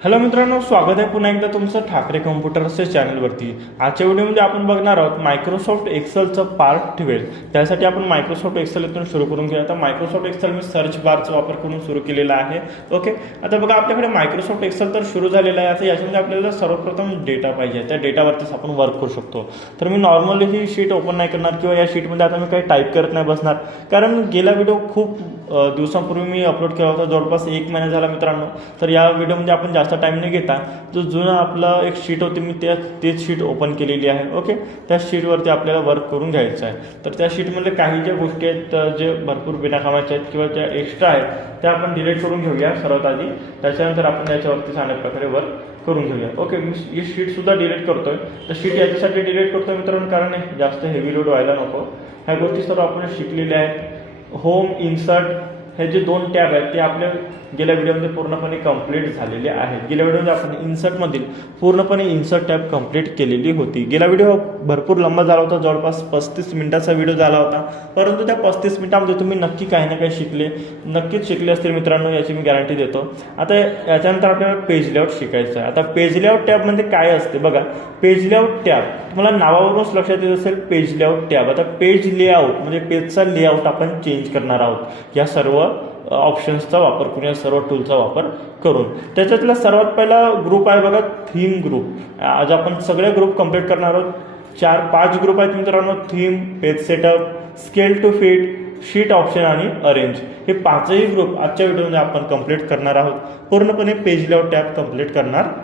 Hello मित्रांनो, स्वागत आहे पुन्हा एकदा तुमचं ठाकरे कॉम्प्युटर्सच्या चॅनलवरती। आजच्या व्हिडिओमध्ये आपण बघणार आहोत मायक्रोसॉफ्ट एक्सेलचं पार्ट 12। त्यासाठी आपण मायक्रोसॉफ्ट एक्सेल इथून सुरू करून घेऊया। आता मायक्रोसॉफ्ट एक्सेल मी सर्च बारचा वापर करून सुरू केलेला आहे। ओके, आता बघा आपल्याकडे मायक्रोसॉफ्ट एक्सेल तर सुरू झालेला आहे। आता याच्यामध्ये आपल्याला सर्वप्रथम डेटा पाहिजे, त्या डेटावरतीच आपण वर्क करू शकतो। तर मी नॉर्मली ही शीट ओपन नाही करणार किंवा या शीटमध्ये आता मी काही टाईप करत नाही बसणार, कारण गेला व्हिडिओ खूप दिवसांपूर्वी मी अपलोड केला होता, जवळपास 1 महिना झाला मित्रांनो। तर या व्हिडिओमध्ये आपण जास्त टाइम नाही घेता जो जुना आपला एक शीट होती मी तेच शीट ओपन केलेली आहे। ओके, त्या शीटवरती आपल्याला वर्क करून घ्यायचं आहे। तर त्या शीटमध्ये काही ज्या गोष्टी आहेत जे भरपूर बिनकामाच्या आहेत किंवा ज्या एक्स्ट्रा आहेत त्या आपण डिलीट करून घेऊया सर्वात आधी। त्याच्यानंतर आपण याच्यावरती चांगल्या प्रकारे वर्क करून घेऊया। ओके, मी ही शीट सुद्धा डिलीट करतोय। तर शीट याच्यासाठी डिलीट करतोय मित्रांनो, कारण जास्त हेवी लोड व्हायला नको। ह्या गोष्टी सर्व आपण शिकलेल्या आहेत। होम, इन्सर्ट हे जे 2 टॅब आहेत ते आपल्या गेल्या व्हिडिओमध्ये पूर्णपणे कंप्लीट झालेले आहेत। गेल्या व्हिडिओमध्ये आपण इन्सर्टमधील पूर्णपणे इन्सर्ट टॅब कंप्लीट केलेली होती। गेला व्हिडिओ भरपूर लंबा झाला होता, जवळपास 35 मिनिटाचा व्हिडिओ झाला होता, परंतु त्या 35 मिनिटांमध्ये तुम्ही नक्की काही ना काही शिकले, नक्कीच शिकले असतील मित्रांनो, याची मी गॅरंटी देतो। आता याच्यानंतर आपल्याला पेज लेआउट शिकायचं आहे। आता पेज लेआउट टॅबमध्ये काय असते बघा, पेज लेआउट टॅब तुम्हाला नावावरूनच लक्षात येत असेल, पेज लेआउट टॅब। आता पेज लेआउट म्हणजे पेजचा लेआउट आपण चेंज करणार आहोत या सर्व ऑप्शन्सचा वापर करून, या सर्व टूलचा वापर करून। त्याच्यातला सर्वात पहिला ग्रुप आहे बघा, थीम ग्रुप। आज आपण सगळे ग्रुप कंप्लीट करणार आहोत। 4-5 ग्रुप आहेत मित्रांनो, theme, page setup, scale to fit, sheet option आणि अरेंज। हे 5ही ग्रुप आजच्या व्हिडिओमध्ये आपण कंप्लीट करणार आहोत। पूर्णपणे पेज लेआउट टॅब कंप्लीट करणार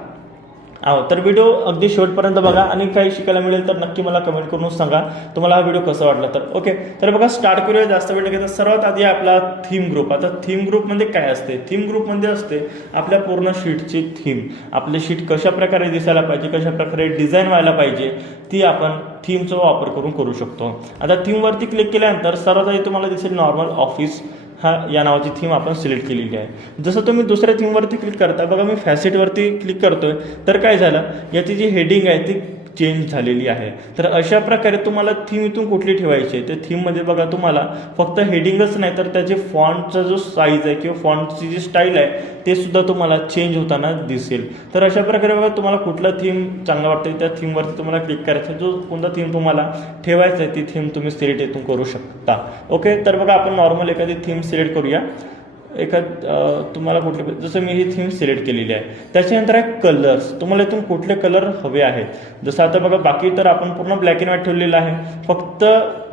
आहोत। तर व्हिडिओ अगदी शेवटपर्यंत बघा आणि काही शिकायला मिळेल तर नक्की मला कमेंट करून सांगा तुम्हाला हा व्हिडिओ कसा वाटला तर। ओके, तर बघा स्टार्ट करूया जास्त वेळ घेता। सर्वात आधी आपला थीम ग्रुप। आता थीम ग्रुपमध्ये काय असते, थीम ग्रुपमध्ये असते आपल्या पूर्ण शीटची थीम। आपली शीट कशा प्रकारे दिसायला पाहिजे, कशा प्रकारे डिझाईन व्हायला पाहिजे, ती आपण थीमचा वापर करून करू शकतो। आता थीमवरती क्लिक केल्यानंतर सर्वात आधी तुम्हाला दिसेल नॉर्मल ऑफिस या नावाची थीम आपण सिलेक्ट केलेली आहे। जसं तुम्ही दुसऱ्या थीमवरती क्लिक करता बघा, मी फॅसेटवरती क्लिक करतोय तर काय झालं, याची जी हेडिंग आहे ती चेंज झालेली आहे। तर अशा प्रकारे तुम्हाला थीम इथून कुठली ठेवायची आहे, त्या थीममध्ये बघा तुम्हाला फक्त हेडिंगच नाही तर त्याचे फॉन्टचा जो साईज आहे किंवा फॉन्टची जी स्टाईल आहे ते सुद्धा तुम्हाला चेंज होताना दिसेल। तर अशा प्रकारे बघा तुम्हाला कुठला थीम चांगला वाटतं त्या थीमवरती तुम्हाला क्लिक करायचं, जो कोणता थीम तुम्हाला ठेवायचा आहे ती थीम तुम्ही सिलेक्ट इथून करू शकता। ओके, तर बघा आपण नॉर्मल एखादी थीम सिलेक्ट करूया। तुम्हाला कुठले, जसं मी ही थीम सिलेक्ट केलेली आहे। त्याच्यानंतर आहे कलर्स, तुम्हाला इथून कुठले कलर हवे आहेत। जसं आता बघा बाकी तर आपण पूर्ण ब्लॅक अँड व्हाईट ठेवलेलं आहे, फक्त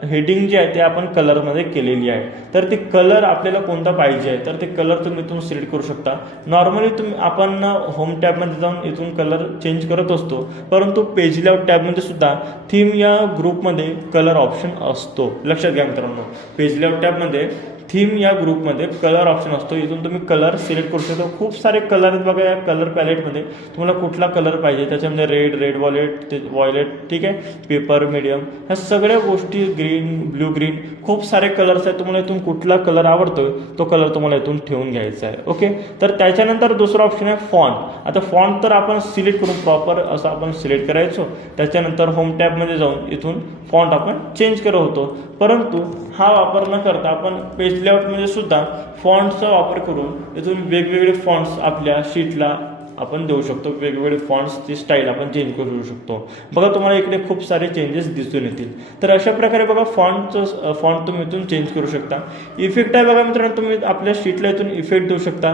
हेडिंग जे आहे ते आपण कलरमध्ये केलेली आहे। तर ते कलर आपल्याला कोणता पाहिजे आहे तर ते कलर तुम्ही इथून सिलेक्ट करू शकता। नॉर्मली आपण होम टॅबमध्ये जाऊन इथून कलर चेंज करत असतो, परंतु पेज लेआउट टॅबमध्ये सुद्धा थीम या ग्रुपमध्ये कलर ऑप्शन असतो। लक्षात घ्या मित्रांनो, पेज लेआउट टॅबमध्ये थीम या ग्रुपमध्ये कलर ऑप्शन असतो, इथून तुम्ही कलर सिलेक्ट करू शकता। खूप सारे कलर आहेत बघा या कलर पॅलेटमध्ये, तुम्हाला कुठला कलर पाहिजे त्याच्यामध्ये रेड वॉयलेट, ठीक आहे, पेपर, मीडियम, ह्या सगळ्या गोष्टी, ग्रीन, ब्ल्यू ग्रीन, खूप सारे कलर्स आहेत। तुम्हाला इथून कुठला कलर आवडतोय तो कलर तुम्हाला इथून ठेवून घ्यायचा आहे। ओके, तर त्याच्यानंतर दुसरा ऑप्शन आहे फॉन्ट। आता फॉन्ट तर आपण सिलेक्ट करून प्रॉपर असं आपण सिलेक्ट करायचो, त्याच्यानंतर होम टॅबमध्ये जाऊन इथून फॉन्ट आपण चेंज करत होतो, परंतु हा वापर न करता आपण पेज लेआउटमध्ये सुद्धा फॉन्ट्सचा वापर करून इथून वेगवेगळे फॉन्ट्स आपल्या शीटला आपण देऊ शकतो। वेगवेगळे फॉन्ट्सची स्टाईल आपण चेंज करू शकतो। बघा तुम्हाला इकडे खूप सारे चेंजेस दिसून येतील। तर अशा प्रकारे बघा फॉन्ट तुम्ही इथून चेंज करू शकता। इफेक्ट आहे बघा मित्रांनो, तुम्ही आपल्या शीटला इथून इफेक्ट देऊ शकता।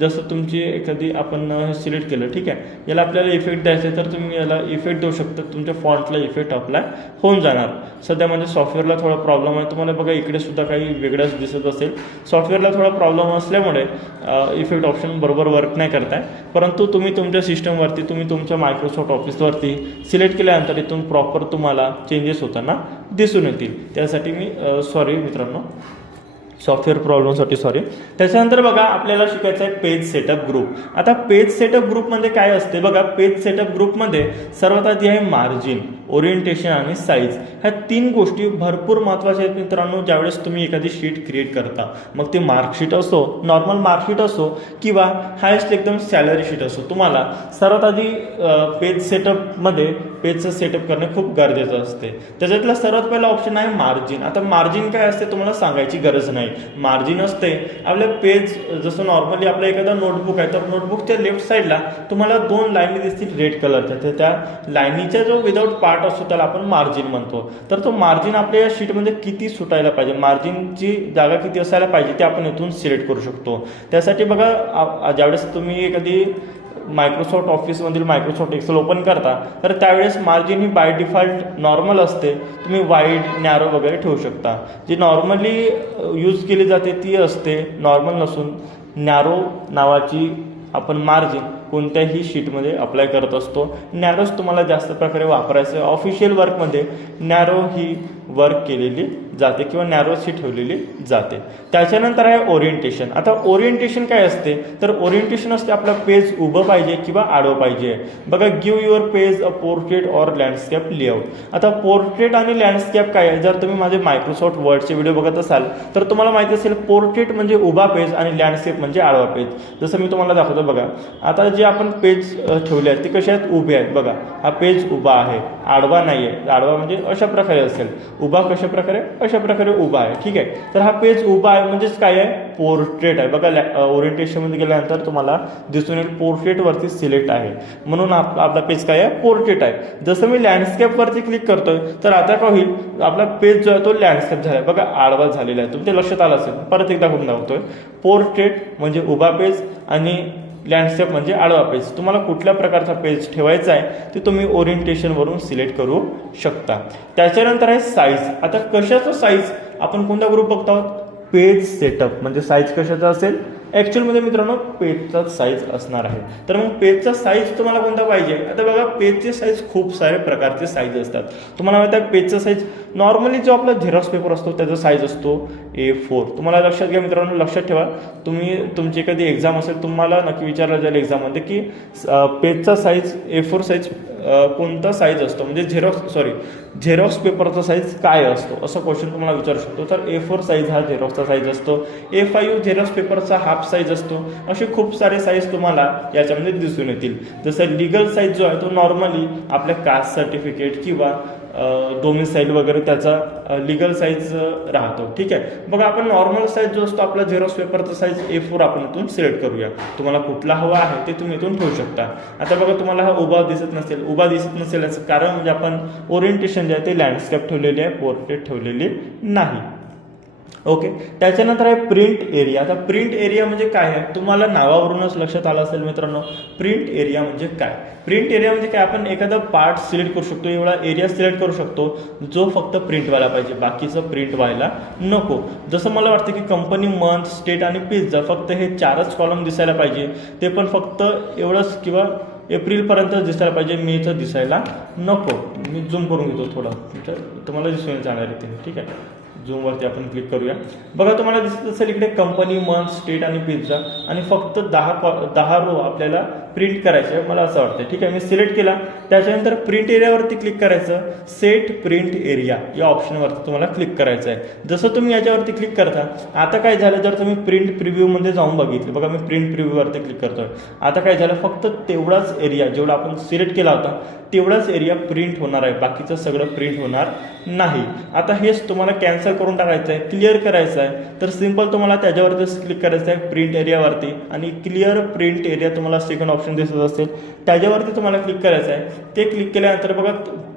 जसं तुमची एखादी आपण हे सिलेक्ट केलं, ठीक आहे, याला आपल्याला इफेक्ट द्यायचं आहे तर तुम्ही याला इफेक्ट देऊ शकता, तुमच्या फॉन्टला इफेक्ट अप्लाय होऊन जाणार। सध्या म्हणजे सॉफ्टवेअरला थोडा प्रॉब्लेम आहे, तुम्हाला बघा इकडे सुद्धा काही वेगळंच दिसत असेल। सॉफ्टवेअरला थोडा प्रॉब्लेम असल्यामुळे इफेक्ट ऑप्शन बरोबर वर्क नाही करताय, परंतु तुम्ही तुमच्या सिस्टमवरती, तुम्ही तुमच्या मायक्रोसॉफ्ट ऑफिसवरती सिलेक्ट केल्यानंतर इथून प्रॉपर तुम्हाला चेंजेस होताना दिसून येतील। त्यासाठी मी सॉरी मित्रांनो, सॉफ्टवेअर प्रॉब्लेमसाठी सॉरी। त्याच्यानंतर बघा आपल्याला शिकायचं आहे पेज सेटअप ग्रुप। आता पेज सेटअप ग्रुपमध्ये काय असते बघा, पेज सेटअप ग्रुपमध्ये सर्वात आधी आहे मार्जिन। ओरिएंटेशन आणि साईज ह्या 3 गोष्टी भरपूर महत्त्वाच्या आहेत मित्रांनो. ज्यावेळेस तुम्ही एखादी शीट क्रिएट करता, मग ते मार्कशीट असो, नॉर्मल मार्कशीट असो किंवा हायेस्ट एकदम सॅलरी शीट असो, तुम्हाला सर्वात आधी पेज सेटअपमध्ये पेजचं सेटअप करणे खूप गरजेचं असते. त्याच्यातला सर्वात पहिला ऑप्शन आहे मार्जिन. आता मार्जिन काय असते तुम्हाला सांगायची गरज नाही. मार्जिन असते आपल्या पेज, जसं नॉर्मली आपलं एखादा नोटबुक आहे तर नोटबुकच्या लेफ्ट साईडला तुम्हाला 2 लाईनी दिसतील रेड कलरच्या, तर त्या लाईनीचा जो विदाउट पार्ट असतो त्याला आपण मार्जिन म्हणतो. तर तो मार्जिन आपल्या या शीटमध्ये किती सुटायला पाहिजे, मार्जिनची जागा किती असायला पाहिजे ते आपण इथून सिलेक्ट करू शकतो. त्यासाठी बघा, ज्यावेळेस तुम्ही एखादी मायक्रोसॉफ्ट ऑफिसमधील मायक्रोसॉफ्ट एक्सेल ओपन करता तर त्यावेळेस margin he by default normal असते. तुम्ही वाईड, नॅरो वगैरे ठेवू शकता. जी नॉर्मली यूज केली जाते ती असते नॉर्मल नसून नॅरो नावाची आपण मार्जिन कोणत्याही शीटमध्ये अप्लाय करत असतो. नॅरोच तुम्हाला जास्त प्रकारे वापरायचं. ऑफिशियल वर्कमध्ये नॅरो ही वर्क केलेली जाते किंवा नॅरोच ही ठेवलेली जाते. त्याच्यानंतर आहे ओरिएंटेशन. आता ओरिएंटेशन काय असते तर ओरिएंटेशन असते आपला पेज उभं पाहिजे किंवा आडवं पाहिजे. बघा, give your page a portrait or landscape layout. आता पोर्ट्रेट आणि लँडस्केप काय आहे, जर तुम्ही माझे मायक्रोसॉफ्ट वर्डचे व्हिडिओ बघत असाल तर तुम्हाला माहिती असेल पोर्ट्रेट म्हणजे उभा पेज आणि लँडस्केप म्हणजे आडवा पेज. जसं मी तुम्हाला दाखवतो बघा, आता जे आपण पेज ठेवले आहेत ते कसे आहेत, उभे आहेत. बघा, हा पेज उभा आहे, आडवा नाही आहे. आडवा म्हणजे अशा प्रकारे असेल, उभा कशा प्रकारे, अशा प्रकारे उभा आहे. ठीक आहे, तर हा पेज उभा आहे म्हणजेच काय आहे, पोर्ट्रेट आहे. बघा, ओरिएंटेशनमध्ये गेल्यानंतर तुम्हाला दिसून येईल पोर्ट्रेटवरती सिलेक्ट आहे म्हणून आपला पेज काय आहे, पोर्ट्रेट आहे. जसं मी लँडस्केपवरती क्लिक करतोय तर आता काय होईल, आपला पेज जो आहे तो लँडस्केप झाला आहे. बघा, आडवा झालेला आहे. तुमच्या लक्षात आलं असेल. परत एकदा करून दाखवतोय. पोर्ट्रेट म्हणजे उभा पेज आणि लँडस्केप म्हणजे आडवा पेज. तुम्हाला कुठल्या प्रकारचा पेज ठेवायचा आहे ते तुम्ही ओरिएंटेशनवरून सिलेक्ट करू शकता. त्याच्यानंतर आहे साईज. आता कशाचं साईज, आपण कोणता ग्रुप बघतो आहोत, पेज सेटअप. म्हणजे साईज कशाचा असेल, ॲक्च्युअलमध्ये मित्रांनो पेजचा साईज असणार आहे. तर मग पेजचा साईज तुम्हाला कोणता पाहिजे. आता बघा, पेजचे साईज खूप सारे प्रकारचे साईज असतात. तुम्हाला माहिती आहे पेजचा साईज नॉर्मली जो आपला झेरॉक्स पेपर असतो त्याचा साईज असतो A4. तुम्हाला लक्षात घ्या मित्रांनो, लक्षात ठेवा. तुमची एखादी एक्झाम असेल, तुम्हाला नक्की विचारलं जाईल एक्झाममध्ये की पेजचा साईज A4 साईज कोणता साईज असतो, म्हणजे झेरॉक्स पेपरचा साईज काय असतो, असं क्वेश्चन तुम्हाला विचारू शकतो. तर A4 साईज हा झेरॉक्सचा साईज असतो. A5 झेरॉक्स पेपरचा हाफ साईज असतो. असे खूप सारे साईज तुम्हाला याच्यामध्ये दिसून येतील. जसं लिगल साईज जो आहे तो नॉर्मली आपल्या कास्ट सर्टिफिकेट किंवा डोमिसाईल वगैरे त्याचा लिगल साईज राहतो. ठीक आहे, बघा, आपण नॉर्मल साईज जो असतो आपला झेरॉक्स पेपरचा साईज A4 आपण इथून सिलेक्ट करूया. तुम्हाला कुठला हवा आहे ते तुम्ही इथून ठेवू शकता. आता बघा, तुम्हाला हा उभा दिसत नसेल याचं कारण म्हणजे आपण ओरिएंटेशन जे आहे ते लँडस्केप ठेवलेली आहे, पोर्ट्रेट ठेवलेली नाही. ओके, त्याच्यानंतर आहे प्रिंट एरिया. आता प्रिंट एरिया म्हणजे काय आहे, तुम्हाला नावावरूनच लक्षात आलं असेल मित्रांनो. प्रिंट एरिया म्हणजे काय, प्रिंट एरिया म्हणजे काय, आपण एखादा पार्ट सिलेक्ट करू शकतो, एवढा एरिया सिलेक्ट करू शकतो जो फक्त प्रिंट व्हायला पाहिजे, बाकीचं प्रिंट व्हायला नको. जसं मला वाटतं की कंपनी, मंथ, स्टेट आणि पिझ्झा फक्त हे 4च कॉलम दिसायला पाहिजे. ते पण फक्त एवढंच किंवा एप्रिलपर्यंत दिसायला पाहिजे, मेचं दिसायला नको. मी झूम करून घेतो थोडं, तुम्हाला दिसून जाणार आहे ते. ठीक आहे, झूमवरती आपण क्लिक करूया. बघा, तुम्हाला दिसत असेल इकडे कंपनी, मंथ, स्टेट आणि पिझ्झा आणि फक्त 10 रो आपल्याला प्रिंट करायचे आहे मला असं वाटतं. ठीक आहे, मी सिलेक्ट केला. त्याच्यानंतर प्रिंट एरियावरती क्लिक करायचं. सेट प्रिंट एरिया या ऑप्शनवरती तुम्हाला क्लिक करायचं आहे. जसं तुम्ही याच्यावरती क्लिक करता, आता काय झालं, जर तुम्ही प्रिंट प्रिव्ह्यूमध्ये जाऊन बघितलं, बघा मी प्रिंट प्रिव्ह्यूवरती क्लिक करतोय. आता काय झालं, फक्त तेवढाच एरिया जेवढा आपण सिलेक्ट केला होता तेवढाच एरिया प्रिंट होणार आहे, बाकीचं सगळं प्रिंट होणार नाही. आता हेच तुम्हाला कॅन्सल करून टाकायचं आहे, क्लिअर करायचं आहे. तर सिंपल तुम्हाला त्याच्यावरतीच क्लिक करायचं आहे प्रिंट एरियावरती आणि क्लिअर प्रिंट एरिया तुम्हाला सेकंड ऑप्शन दिसत असेल त्याच्यावरती तुम्हाला क्लिक करायचं आहे. ते क्लिक केल्यानंतर बघा,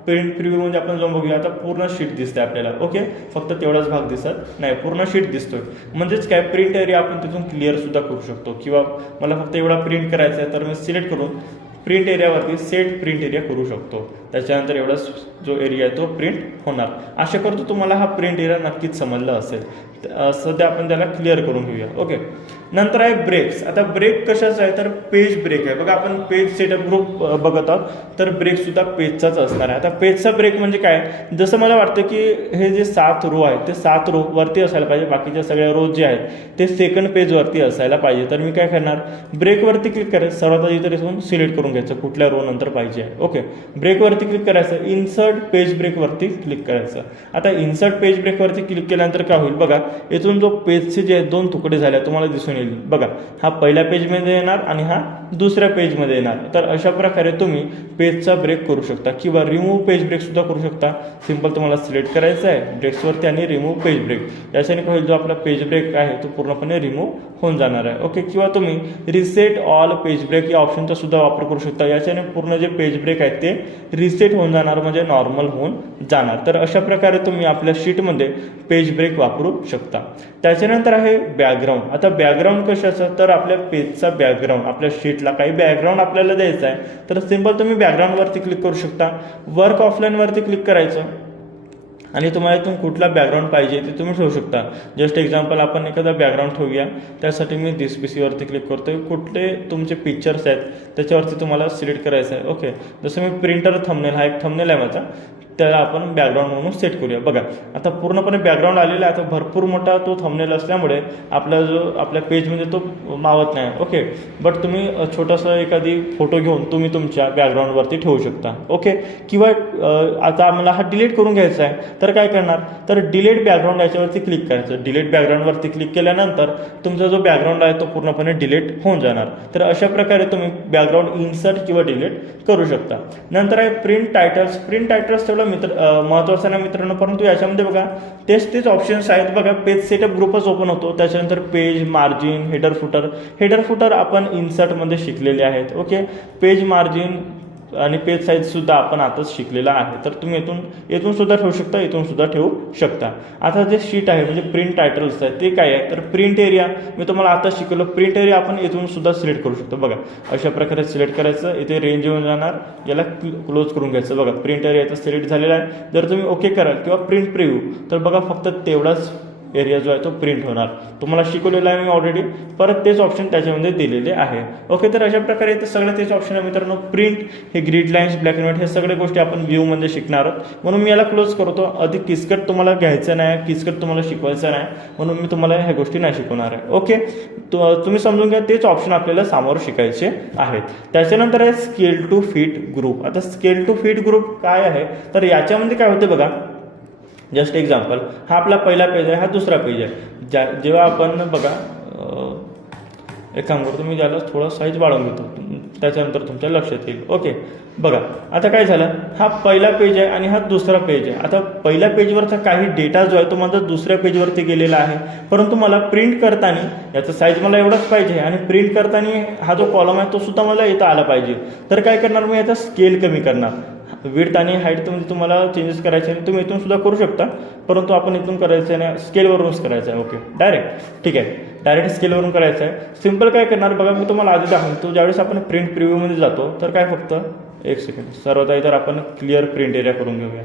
प्रिंट प्रिव्ह्यू म्हणजे आपण जाऊन बघूया. आता पूर्ण शीट दिसते आपल्याला. ओके, फक्त तेवढाच भाग दिसत नाही, पूर्ण शीट दिसतोय. म्हणजेच काय, प्रिंट एरिया आपण तिथून क्लिअर सुद्धा करू शकतो. किंवा मला फक्त एवढा प्रिंट करायचा आहे तर मी सिलेक्ट करून प्रिंट एरियावरती सेट प्रिंट एरिया करू शकतो. त्याच्यानंतर एवढा जो एरिया आहे तो प्रिंट होणार. आशा करतो तुम्हाला हा प्रिंट एरिया नक्कीच समजला असेल. सध्या आपण त्याला क्लिअर करून घेऊया. ओके, नंतर आहे ब्रेक्स. आता ब्रेक कशाचा आहे तर पेज ब्रेक आहे. बघा, आपण पेज सेटअप ग्रुप बघत आहोत तर ब्रेक सुद्धा पेजचाच असणार आहे. आता पेजचा ब्रेक म्हणजे काय, जसं मला वाटतं की हे जे 7 रो आहेत ते 7 रो वरती असायला पाहिजे, बाकीच्या सगळ्या रो जे आहेत ते सेकंड पेजवरती असायला पाहिजे. तर मी काय करणार, ब्रेकवरती क्लिक करायचं. सर्वात आधी तर इथून सिलेक्ट करून घ्यायचं कुठल्या रो नंतर पाहिजे आहे. ओके, ब्रेकवरती वरती क्लिक करायचं, इन्सर्ट पेज ब्रेक वरती क्लिक करायचं. आता इन्सर्ट पेज ब्रेक वरती क्लिक केल्यानंतर काय होईल बघा, इथून जो पेजचे जे 2 तुकडे झाले तुम्हाला दिसून येईल बघा. हा पहिल्या पेजमध्ये येणार आणि हा दुसऱ्या पेजमध्ये येणार. तर अशा प्रकारे तुम्ही पेजचा ब्रेक करू शकता किंवा रिमूव्ह पेज ब्रेक सुद्धा करू शकता. सिंपल तुम्हाला सिलेक्ट करायचं आहे ब्रेक्सवरती आणि रिमूव्ह पेज ब्रेक. याच्याने काय होईल, जो आपला पेज ब्रेक आहे तो पूर्णपणे रिमूव्ह होऊन जाणार आहे. ओके, किंवा तुम्ही रिसेट ऑल पेज ब्रेक या ऑप्शनचा सुद्धा वापर करू शकता. याच्याने पूर्ण जे पेज ब्रेक आहेत ते रिसेट होऊन जाणार, म्हणजे नॉर्मल होऊन जाणार. तर अशा प्रकारे तुम्ही आपल्या शीटमध्ये पेज ब्रेक वापरू शकता. त्याच्यानंतर आहे बॅकग्राऊंड. आता बॅकग्राऊंड कशाचं, तर आपल्या पेजचा बॅकग्राऊंड, आपल्या शीटला काही बॅकग्राऊंड आपल्याला द्यायचं आहे. तर सिंपल तुम्ही बॅकग्राऊंडवरती क्लिक करू शकता. वर्क ऑफलाईनवरती क्लिक करायचं आणि तुम्हाला इथून कुठला बॅकग्राऊंड पाहिजे ते तुम्ही ठेवू शकता. जस्ट एक्झाम्पल आपण एखादा बॅकग्राऊंड ठेवूया. त्यासाठी मी दिस पीसीवरती क्लिक करतोय. कुठले तुमचे पिक्चर्स आहेत त्याच्यावरती तुम्हाला सिलेक्ट करायचं आहे. ओके, जसं मी प्रिंटर थंबनेल, हा एक थंबनेल आहे माझा, त्याला आपण बॅकग्राऊंड म्हणून सेट करूया. बघा आता पूर्णपणे बॅकग्राऊंड आलेला आहे. आता भरपूर मोठा तो थंबनेल असल्यामुळे आपल्या पेजमध्ये तो मावत नाही. ओके, बट तुम्ही छोटासा एखादी फोटो घेऊन तुम्ही तुमच्या बॅकग्राऊंडवरती ठेवू शकता. ओके, किंवा आता मला हा डिलीट करून घ्यायचा आहे, तर काय करणार, तर डिलीट बॅकग्राऊंड याच्यावरती क्लिक करायचं. डिलीट बॅकग्राऊंडवरती क्लिक केल्यानंतर तुमचा जो बॅकग्राऊंड आहे तो पूर्णपणे डिलीट होऊन जाणार. तर अशा प्रकारे तुम्ही बॅकग्राऊंड इन्सर्ट किंवा डिलीट करू शकता. नंतर आहे प्रिंट टायटल्स. प्रिंट टायटल्स तेवढं महत्त्वाचं नाही मित्रांनो, परंतु याच्यामध्ये बघा तेच ऑप्शन्स आहेत. बघा पेज सेटअप ग्रुपच ओपन होतो. त्याच्यानंतर पेज मार्जिन, हेडर फुटर आपण इन्सर्टमध्ये शिकलेले आहेत. ओके, पेज मार्जिन आणि पेज साईज सुद्धा आपण आताच शिकलेला आहे. तर तुम्ही येथून सुद्धा ठेवू शकता, इथून सुद्धा ठेवू शकता. आता जे शीट आहे म्हणजे प्रिंट टायटल्स आहे ते काय आहे, तर प्रिंट एरिया मी तुम्हाला आता शिकवलं. प्रिंट एरिया आपण इथून सुद्धा सिलेक्ट करू शकतो. बघा अशा प्रकारे सिलेक्ट करायचं, इथे रेंज येऊन जाणार, याला क्लोज करून घ्यायचं. बघा प्रिंट एरिया इथं सिलेक्ट झालेला आहे. जर तुम्ही ओके कराल किंवा प्रिंट प्रिव्ह्यू, तर बघा फक्त तेवढाच एरिया जो आहे तो प्रिंट होणार. तुम्हाला शिकवलेला आहे मी ऑलरेडी, परत तेच ऑप्शन त्याच्यामध्ये दिलेले आहे. ओके, तर अशा प्रकारे इथे सगळे तेच ऑप्शन आहे मित्रांनो. प्रिंट, हे grid lines, black and white, हे सगळे गोष्टी आपण व्ह्यूमध्ये शिकणार आहोत. म्हणून मी याला क्लोज करतो. अधिक किचकट तुम्हाला घ्यायचं नाही, किचकट तुम्हाला शिकवायचं नाही, म्हणून मी तुम्हाला ह्या गोष्टी नाही शिकवणार आहे. ओके, तुम्ही समजून घ्या, तेच ऑप्शन आपल्याला सामोर शिकायचे आहेत. त्याच्यानंतर आहे स्केल टू फिट ग्रुप. आता स्केल टू फिट ग्रुप काय आहे, तर याच्यामध्ये काय होते बघा, जस्ट एक्झाम्पल, हा आपला पहिला पेज आहे, हा दुसरा पेज आहे. जेव्हा आपण बघा एक काम करतो, मी त्याला थोडं साईज वाढवून घेतो, त्याच्यानंतर तुमच्या लक्षात येईल. ओके, बघा आता काय झालं, हा पहिला पेज आहे आणि हा दुसरा पेज आहे. आता पहिल्या पेजवरचा काही डेटा जो आहे तो माझा दुसऱ्या पेजवरती गेलेला आहे, परंतु मला प्रिंट करताना याचा साईज मला एवढाच पाहिजे आणि प्रिंट करताना हा जो कॉलम आहे तो सुद्धा मला इथं आला पाहिजे. तर काय करणार, मी याचा स्केल कमी करणार. विड्थ आणि हाईट म्हणजे तुम्हाला चेंजेस करायचे आहे, तुम्ही इथून सुद्धा करू शकता, परंतु आपण इथून करायचं नाही, स्केलवरूनच करायचं आहे. ओके, डायरेक्ट ठीक आहे, डायरेक्ट स्केलवरून करायचं आहे. सिंपल काय करणार बघा, मी तुम्हाला आधी दाखवतो. ज्यावेळेस आपण प्रिंट प्रिव्ह्यूमध्ये जातो तर काय, फक्त एक सेकंड, सर्वात आधी तर आपण क्लिअर प्रिंट एरिया करून घेऊया.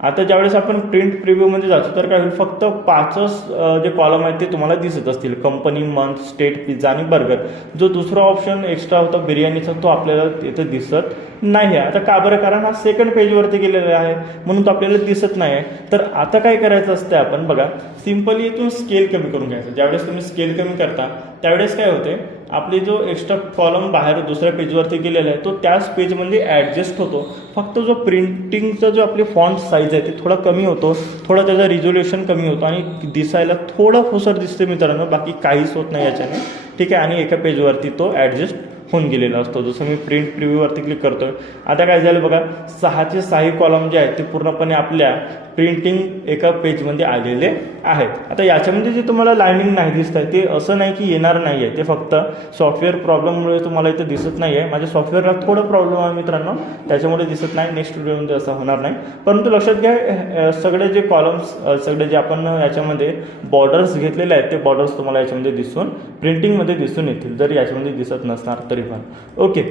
आता ज्यावेळेस आपण प्रिंट प्रिव्ह्यूमध्ये जातो तर काय होईल, फक्त 5च जे कॉलम आहेत ते तुम्हाला दिसत असतील, कंपनी, मंथ, स्टेट, पिझ्झा आणि बर्गर. जो दुसरा ऑप्शन एक्स्ट्रा होता बिर्याणीचा तो आपल्याला इथं दिसत नाही आहे. आता का बरं, कारण हा सेकंड पेजवरती गेलेला आहे म्हणून तो आपल्याला दिसत नाही आहे. तर आता काय करायचं असतं, आपण बघा सिंपली इथून स्केल कमी करून घ्यायचं. ज्यावेळेस तुम्ही स्केल कमी करता त्यावेळेस काय होते, आपली जो एक्स्ट्रा कॉलम बाहेर दुसऱ्या पेजवरती गेलेला आहे तो त्याच पेजमध्ये ॲडजस्ट होतो. फक्त जो प्रिंटिंगचा जो आपली फॉन्ट साईज आहे ते थोडा कमी होतो, थोडा त्याचा रिझोल्युशन कमी होतो आणि दिसायला थोडं फुसर दिसते मित्रांनो, बाकी काहीच होत नाही याच्याने. ठीक आहे, आणि एका पेजवरती तो ॲडजस्ट होऊन गेलेला असतो. जसं मी प्रिंट प्रिव्ह्यूवरती क्लिक करतोय, आता काय झालं बघा, 6चे 6 कॉलम जे आहेत ते पूर्णपणे आपल्या प्रिंटिंग एका पेजमध्ये आलेले आहेत. आता याच्यामध्ये जे तुम्हाला लाईनिंग नाही दिसत आहे ते असं नाही की येणार नाही आहे, ते फक्त सॉफ्टवेअर प्रॉब्लेममुळे तुम्हाला इथं दिसत नाही आहे. माझ्या सॉफ्टवेअरला थोडं प्रॉब्लेम आहे मित्रांनो, त्याच्यामुळे दिसत नाही. नेक्स्ट व्हिडिओमध्ये असं होणार नाही, परंतु लक्षात घ्या सगळे जे कॉलम्स, सगळे जे आपण याच्यामध्ये बॉर्डर्स घेतलेले आहेत ते बॉर्डर्स तुम्हाला याच्यामध्ये दिसून प्रिंटिंगमध्ये दिसून येतील, जर याच्यामध्ये दिसत नसणार तरी पण. ओके,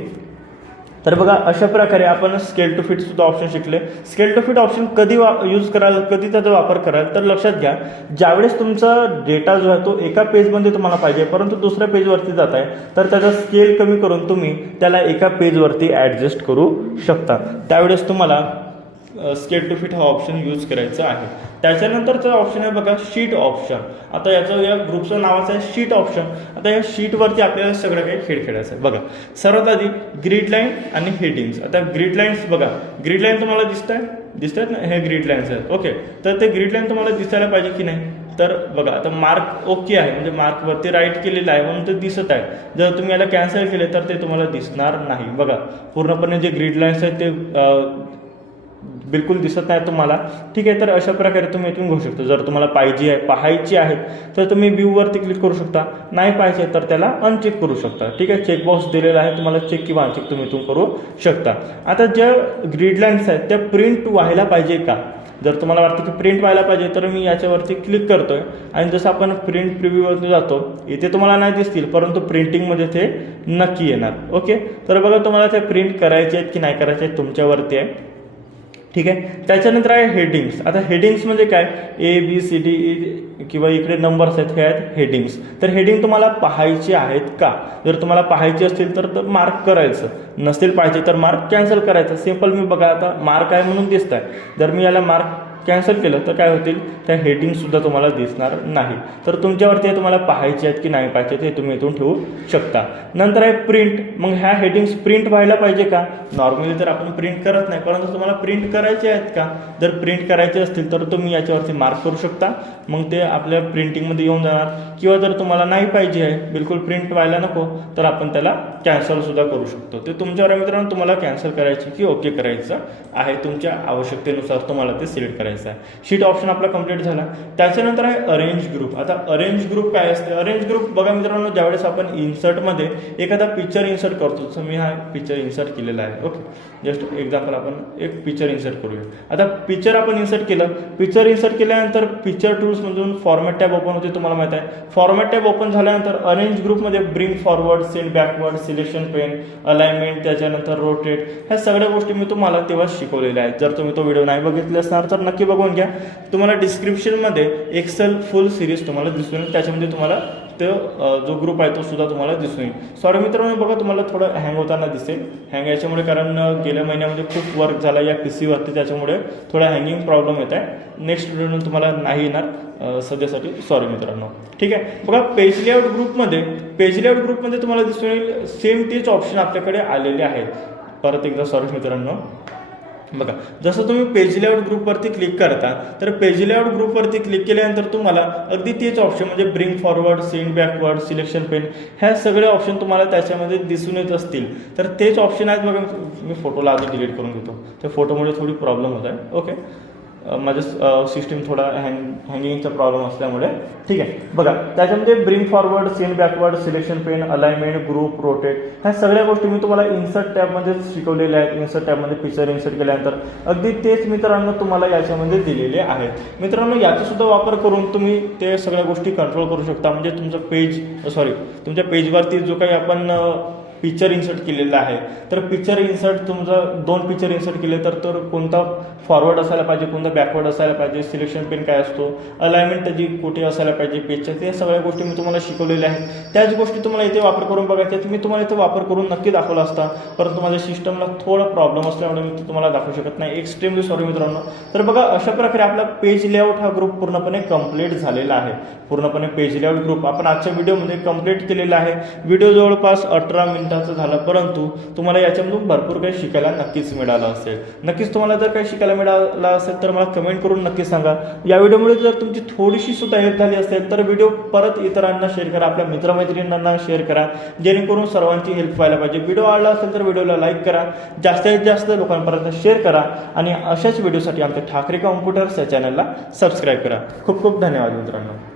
तर बघा अशा प्रकारे आपण स्केल टू फिट सुद्धा ऑप्शन शिकले. स्केल टू फिट ऑप्शन कधी यूज कराल, कधी त्याचा वापर कराल, तर लक्षात घ्या, ज्यावेळेस तुमचा डेटा जो आहे तो एका पेजमध्ये तुम्हाला पाहिजे परंतु दुसऱ्या पेजवरती जात आहे, तर त्याचा स्केल कमी करून तुम्ही त्याला एका पेजवरती ॲडजस्ट करू शकता. त्यावेळेस तुम्हाला स्केल टू फिट हा ऑप्शन यूज करायचा आहे. त्याच्यानंतरचा ऑप्शन आहे बघा शीट ऑप्शन. आता याचं या ग्रुपचं नावाचं आहे शीट ऑप्शन. आता या शीटवरती आपल्याला सगळं काही खेळायचं आहे. बघा सर्वात आधी ग्रीड लाईन आणि हेडिंग्स. आता ग्रीड लाईन्स बघा, ग्रीड लाईन तुम्हाला दिसतात ना, हे ग्रीड लाईन्स आहेत. ओके, तर ते ग्रीड लाईन तुम्हाला दिसायला पाहिजे की नाही. तर बघा आता मार्क ओके आहे, म्हणजे मार्कवरती राईट केलेलं आहे म्हणून ते दिसत आहे. जर तुम्ही याला कॅन्सल केले तर ते तुम्हाला दिसणार नाही. बघा पूर्णपणे जे ग्रीड लाईन्स आहेत ते बिलकुल दिसत नाही तुम्हाला. ठीक आहे, तर अशा प्रकारे तुम्ही इथून घेऊ शकता. जर तुम्हाला पाहायची आहेत तर तुम्ही व्ह्यूवरती क्लिक करू शकता. नाही पाहिजे तर त्याला अनचेक करू शकता. ठीक आहे, चेकबॉक्स दिलेला आहे, तुम्हाला चेक किंवा अनचेक तुम्ही इथून करू शकता. आता ज्या ग्रीड लाईन्स आहेत त्या प्रिंट व्हायला पाहिजे का. जर तुम्हाला वाटतं की प्रिंट व्हायला पाहिजे तर मी याच्यावरती क्लिक करतोय आणि जसं आपण प्रिंट प्रिव्ह्यूवरती जातो इथे तुम्हाला नाही दिसतील, परंतु प्रिंटिंगमध्ये ते नक्की येणार. ओके, तर बघा तुम्हाला ते प्रिंट करायचे आहेत की नाही करायचे आहेत तुमच्यावरती आहे. ठीक आहे, त्याच्यानंतर आहे हेडिंग्स. आता हेडिंग्स म्हणजे काय, ABCD किंवा इकडे नंबर्स आहेत, हे आहेत हेडिंग्स. तर हेडिंग तुम्हाला पाहायचे आहेत का. जर तुम्हाला पाहायचे असतील तर मार्क करायचं, नसतील पाहिजे तर मार्क कॅन्सल करायचं. सिंपल मी बघा आता मार्क आहे म्हणून दिसत आहे. जर मी याला मार्क कॅन्सल केलं तर काय होतील, त्या हेडिंगसुद्धा तुम्हाला दिसणार नाही. तर तुमच्यावरती तुम्हाला पाहायचे आहेत की नाही पाहिजे ते तुम्ही इथून ठेवू शकता. नंतर आहे प्रिंट. मग ह्या हेडिंग्स प्रिंट व्हायला पाहिजे का. नॉर्मली तर आपण प्रिंट करत नाही, परंतु तुम्हाला प्रिंट करायचे आहेत का. जर प्रिंट करायचे असतील तर तुम्ही याच्यावरती मार्क करू शकता, मग ते आपल्या प्रिंटिंगमध्ये येऊन जाणार. किंवा जर तुम्हाला नाही पाहिजे आहे, बिलकुल प्रिंट व्हायला नको, तर आपण त्याला कॅन्सलसुद्धा करू शकतो. ते तुमच्यावर मित्रांनो, तुम्हाला कॅन्सल करायची की ओके करायचं आहे, तुमच्या आवश्यकतेनुसार तुम्हाला ते सिलेक्ट करायचं आहे. शीट ऑप्शन आपला कंप्लीट झाला. त्याच्यानंतर आहे अरेंज ग्रुप. आता अरेंज ग्रुप काय असते. अरेंज ग्रुप बघा मित्रांनो, ज्यावेळेस आपण इन्सर्टमध्ये एखादा पिक्चर इन्सर्ट करतो, तर मी हा पिक्चर इन्सर्ट केलेला आहे. ओके, जस्ट एक्झाम्पल आपण एक पिक्चर इन्सर्ट करूया. आता पिक्चर आपण इन्सर्ट केलं, पिक्चर इन्सर्ट केल्यानंतर पिक्चर टूल्समधून फॉर्मॅट टॅब ओपन होते, तुम्हाला माहिती आहे. फॉर्मॅट टॅब ओपन झाल्यानंतर अरेंज ग्रुपमध्ये bring forward, send backward, selection pen, alignment, त्याच्यानंतर रोटेट, ह्या सगळ्या गोष्टी मी तुम्हाला तेव्हा शिकवलेल्या आहेत. जर तुम्ही तो व्हिडिओ नाही बघितले असणार तर नक्की बघून घ्या. तुम्हाला डिस्क्रिप्शनमध्ये एक्सेल फुल सिरीज तुम्हाला दिसून येईल, त्याच्यामध्ये तुम्हाला तो जो ग्रुप आहे तो सुद्धा तुम्हाला दिसून येईल. सॉरी मित्रांनो, बघा तुम्हाला थोडं हँग होताना दिसेल. हँग याच्यामुळे कारण गेल्या महिन्यामध्ये खूप वर्क झाला या PC वरती, त्याच्यामुळे थोडा हँगिंग प्रॉब्लेम येत आहे. नेक्स्ट व्हिडिओ तुम्हाला नाही येणार सध्यासाठी, सॉरी मित्रांनो. ठीक आहे, बघा पेज लेआउट ग्रुपमध्ये तुम्हाला दिसून येईल सेम तेच ऑप्शन आपल्याकडे आलेले आहेत. परत एकदा सॉरी मित्रांनो, बघा जसं तुम्ही पेज लेआउट ग्रुपवरती क्लिक करता, तर पेज लेआउट ग्रुपवरती क्लिक केल्यानंतर तुम्हाला अगदी तेच ऑप्शन म्हणजे bring forward, send backward, selection pen, ह्या सगळे ऑप्शन तुम्हाला त्याच्यामध्ये दिसून येत असतील. तर तेच ऑप्शन आहेत बघा. मी फोटोला आधी डिलीट करून घेतो, त्या फोटोमुळे थोडी प्रॉब्लेम होत आहे. ओके, माझं सिस्टीम थोडा हँगिंगचा प्रॉब्लेम असल्यामुळे. ठीक आहे, बघा त्याच्यामध्ये bring forward, send backward, selection pen, alignment, group, rotate, ह्या सगळ्या गोष्टी मी तुम्हाला इन्सर्ट टॅबमध्ये शिकवलेल्या आहेत. इन्सर्ट टॅबमध्ये पिक्चर इन्सर्ट केल्यानंतर अगदी तेच मित्रांनो तुम्हाला याच्यामध्ये दिलेले आहेत. मित्रांनो याचा सुद्धा वापर करून तुम्ही ते सगळ्या गोष्टी कंट्रोल करू शकता. म्हणजे तुमच्या पेजवरती जो काही आपण पिक्चर इन्सर्ट केलेला आहे, तर पिक्चर इन्सर्ट तुमचं 2 पिक्चर इन्सर्ट केले तर कोणता फॉरवर्ड असायला पाहिजे, कोणता बॅकवर्ड असायला पाहिजे, सिलेक्शन पेन काय असतो, अलाइनमेंट त्याची कुठे असायला पाहिजे पेजच्या, ते सगळ्या गोष्टी मी तुम्हाला शिकवलेल्या आहेत. त्याच गोष्टी तुम्हाला इथे वापर करून बघायच्या. मी तुम्हाला इथे वापर करून नक्की दाखवला असता, परंतु माझ्या सिस्टमला थोडा प्रॉब्लेम असल्यामुळे मी तुम्हाला दाखवू शकत नाही. एक्स्ट्रीमली सॉरी मित्रांनो. तर बघा अशा प्रकारे आपला पेज लेआउट हा ग्रुप पूर्णपणे कंप्लीट झालेला आहे. पूर्णपणे पेज लेआउट ग्रुप आपण आजच्या व्हिडिओमध्ये कंप्लीट केलेला आहे. व्हिडिओ जवळपास 18 मिनिटाचा झाला, परंतु तुम्हाला याच्यामधून भरपूर काही शिकायला नक्कीच मिळालं असेल. नक्कीच तुम्हाला जर काही शिकायला मिळालं असेल तर मला कमेंट करून नक्की सांगा. या व्हिडिओमुळे जर तुमची थोडीशी सुद्धा हेल्प झाली असेल तर व्हिडिओ परत इतरांना शेअर करा, आपल्या मित्रमैत्रिणींना शेअर करा, जेणेकरून सर्वांची हेल्प व्हायला पाहिजे. व्हिडिओ आवडला असेल तर व्हिडिओला लाईक करा, जास्तीत जास्त लोकांपर्यंत शेअर करा आणि अशाच व्हिडिओसाठी आमच्या ठाकरे कॉम्प्युटर्स या चॅनलला सबस्क्राईब करा. खूप खूप धन्यवाद मित्रांनो.